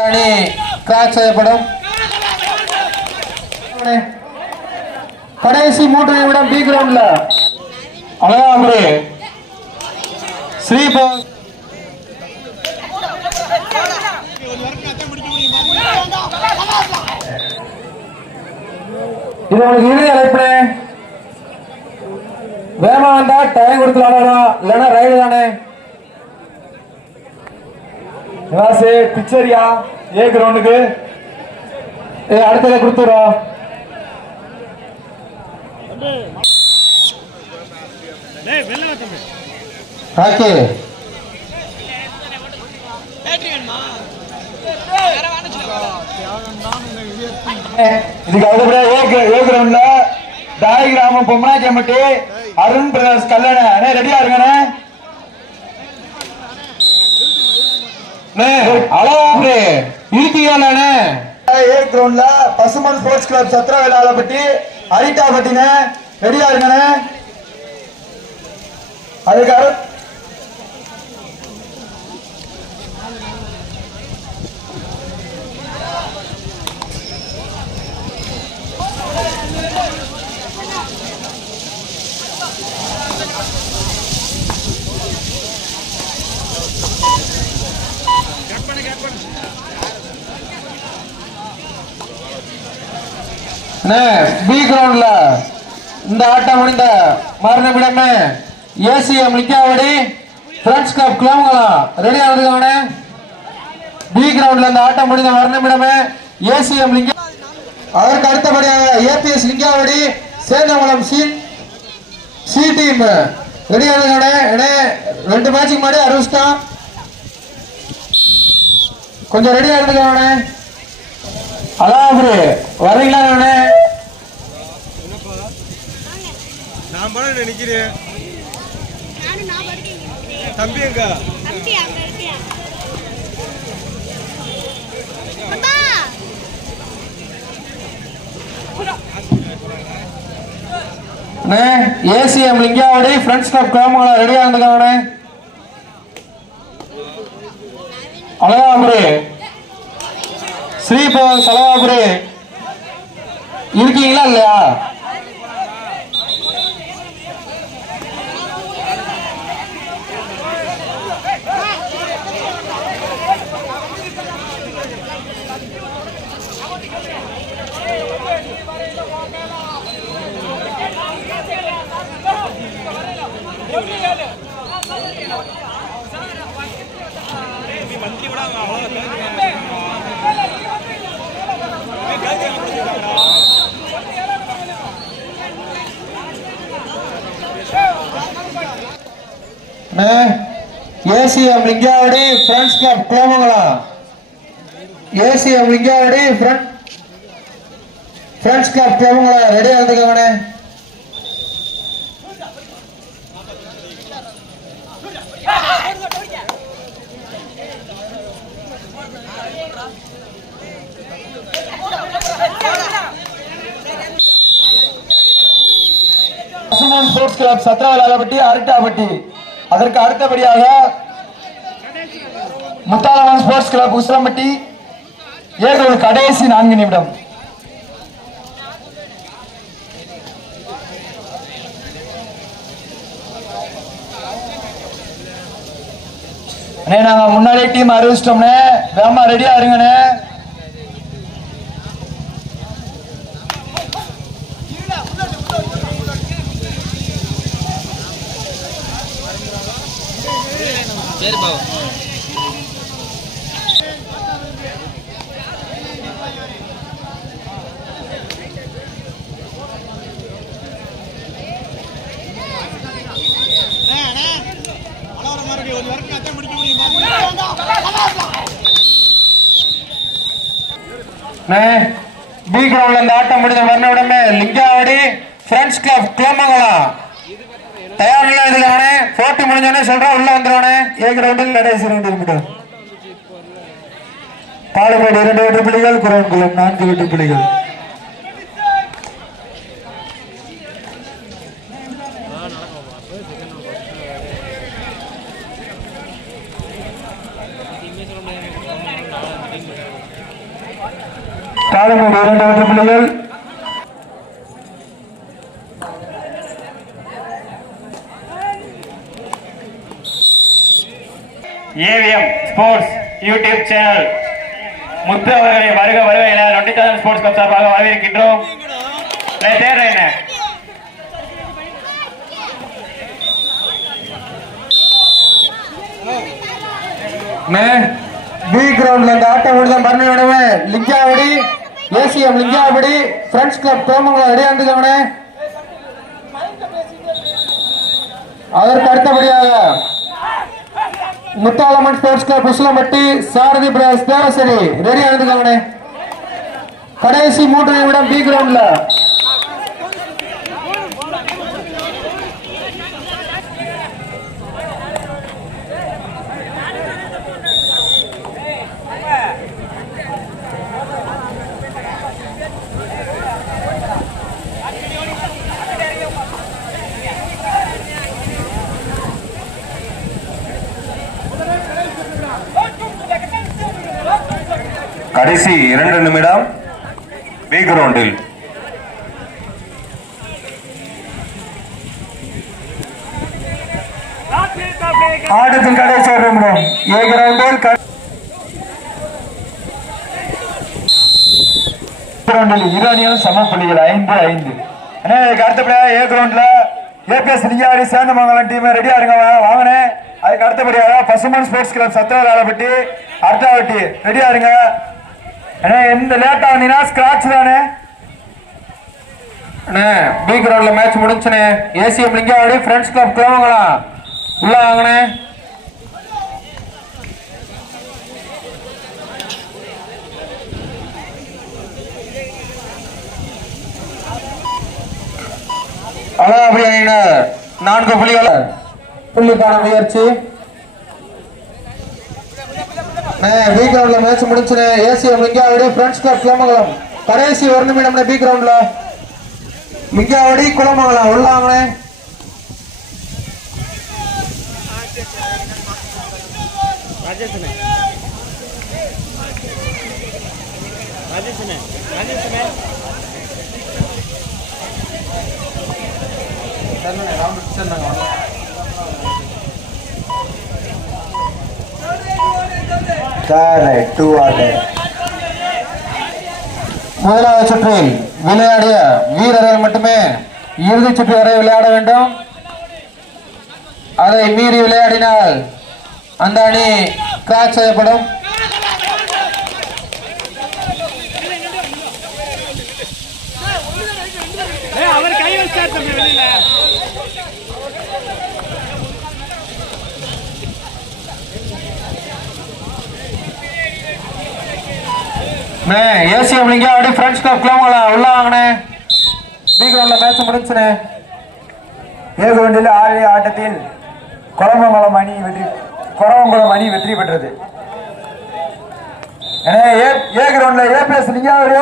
கிராச் செய்யப்படும். கடைசி 3 நிமிடம் பி கிரவுண்ட்ல அழகாமரு ஸ்ரீபோன் இது உங்களுக்கு இறுதி அழைப்பு. வேகமா வந்தா டைம் கொடுத்து விளையாடலாம், இல்லைன்னா ரைடு தானே. பிச்சரியா ஏ கிரவுண்டுக்கு அடுத்ததை கொடுத்துறோம். இதுக்கு அடுத்தபடியா கிரவுண்ட்ல தாய் கிராமம் பொம்மனா கம்பட்டி அருண் பிரகாஷ் கல்யாண ரெடியா இருங்கண்ணே. கிரவுண்ட்ல பசுமன் ஸ்போர்ட்ஸ் கிளப் சத்திரவேலாளப்பட்டி அரிட்டாப்பட்டின ரெடியா இருங்கண்ணே. அதுக்கு பி கிரவுண்ட்ல இந்த ஆட்டம் முடிந்த மறுநிமிடமே ஏசிஎம் லிங்காவடி ஃப்ரெண்ட்ஸ் கிளப் கிளம்பலாம் ரெடி ஆகுதுங்க. பி கிரவுண்ட்ல இந்த ஆட்டம் முடிந்த மறுநிமிடமே ஏசிஎம் லிங்கா, அதற்கு அடுத்தபடியாக ABS Lingavadi Senthamalam C team ready ஆகுதுங்க. 2 மேட்சுக்கு முன்னாடி அறிவிச்சிட்டான், கொஞ்சம் ரெடி ஆகுதுங்க. அலாபுரு வரீங்களா? நான் படம் நினைக்கிறேன் தம்பி எங்க ஏசிஎம் லிங்காவடி ஃப்ரெண்ட்ஸ் கிளப் கிளம்புங்களா ரெடியா இருந்துக்காங்க. அழகாபுரி ஸ்ரீபவன் சலவாபுரி இருக்கீங்களா இல்லையா? ஏசிஎம் லிங்காவடி ஃப்ரெண்ட்ஸ் கிளப் கிளம்புங்களா. ஏசிஎம் லிங்காவடி ஃப்ரெண்ட்ஸ் கிளப் கிளம்புங்களா ரெடியா இருந்துக்கவனே. பசுமன் ஸ்போர்ட்ஸ் கிளப் சத்திரவேலாளப்பட்டி அரிட்டாப்பட்டி, அதற்கு அடுத்தபடியாக முத்தாலவன் ஸ்போர்ட்ஸ் கிளப் உசிலம்பட்டி ஏழு கடைசி 4 நிமிடம். நாங்க முன்னாடி டீம் அறிவிச்சிட்டோம்னே, வேமா ரெடியா இருங்கண்ணே. பி கிரவுண்ட்ல இந்த ஆட்டம் முடிஞ்ச மறுநிமிடமே லிங்காவடி ஃப்ரெண்ட்ஸ் கிளப் கிளம்பலாம் தயாரில்லை. இதுக்கானே போட்டி முடிஞ்சோடனே சொல்றேன், உள்ள வந்துடுவானே. ஏ கிரவுண்டில் கடைசி 2 நிமிடம். பாலமேடு 2 வெற்றி புள்ளிகள், குரவன்குளம் 4 வெற்றி புள்ளிகள். தாளமேடு 2 வெற்றி புள்ளிகள். ஏவிஎம் ஸ்போர்ட்ஸ் யூடியூப் சேனல் முத்து அவர்களை வருக வருக என 20,000 ஸ்போர்ட்ஸ் கிளப் சார்பாக வரவேற்கின்றோம். தேர் என்ன பி கிரவுண்ட்ல இந்த ஆட்டம் முடிஞ்ச மறுபடியுமே Lingavadi ACM Lingavadi friends club Komangalam ரெடியாந்துக்கவனே. அதற்கு அடுத்தபடியாக Muthalamman sports club Usilampatti Sarathi brothers Devasari ரெடியாந்துக்கவனே. கடைசி 3 நிமிடம் பி கிரவுண்ட்ல. கடைசி 2 நிமிடம் பி கிரவுண்டில். ஆட்டத்தின் கடைசி 1 நிமிடம் ஏ கிரவுண்டில் ஈரானியும் சம புள்ளிகள் 5-5. அடுத்தபடியாக ஏ கிரவுண்ட்ல ஏபிஎஸ் லிங்காவடி சேந்தமங்கலம் டீம் ரெடியா இருங்க வாங்கினே. அதுக்கு அடுத்தபடியாக பசுமன் ஸ்போர்ட்ஸ் கிளப் சத்திரவேலாப்பட்டி அர்த்தாவட்டி ரெடியா இருங்க. எந்த லேட்டா வந்தீங்கன்னா ஸ்கிராட்ச் தானே. பி கிரவுண்ட்ல மேட்ச் முடிச்சுனே. ACM Lingavadi friends club Komangalam உள்ள வாங்கினே. அழகாபுரி அணியினர் 4 புள்ளிகள் புள்ளிக்கான முயற்சி. பி கிரவுண்ட்ல மேட்ச் முடிச்சுனே. ACM Lingavadi friends club Komangalam கடைசி 1 நிமிடம் பி கிரவுண்ட்ல லிங்காவடி குளமங்கலம் உள்ளாங்கண்ணே. முதலாவது சுற்றில் விளையாடிய வீரர்கள் மட்டுமே இறுதி சுற்று வரை விளையாட வேண்டும். அதை மீறி விளையாடினால் அந்த அணி கிராச் செய்யப்படும். ACM Lingavadi friends club Komangalam உள்ள வாங்கினே. பி கிரவுண்ட்ல மேட்ச் முடிச்சுனே. ஏ கிரவுண்டில் ஆட்டத்தில் குளமங்கலம் அணி வெற்றி பெற்றது. ஏ கிரவுண்ட்ல ஏபிஎஸ் லிங்காவடி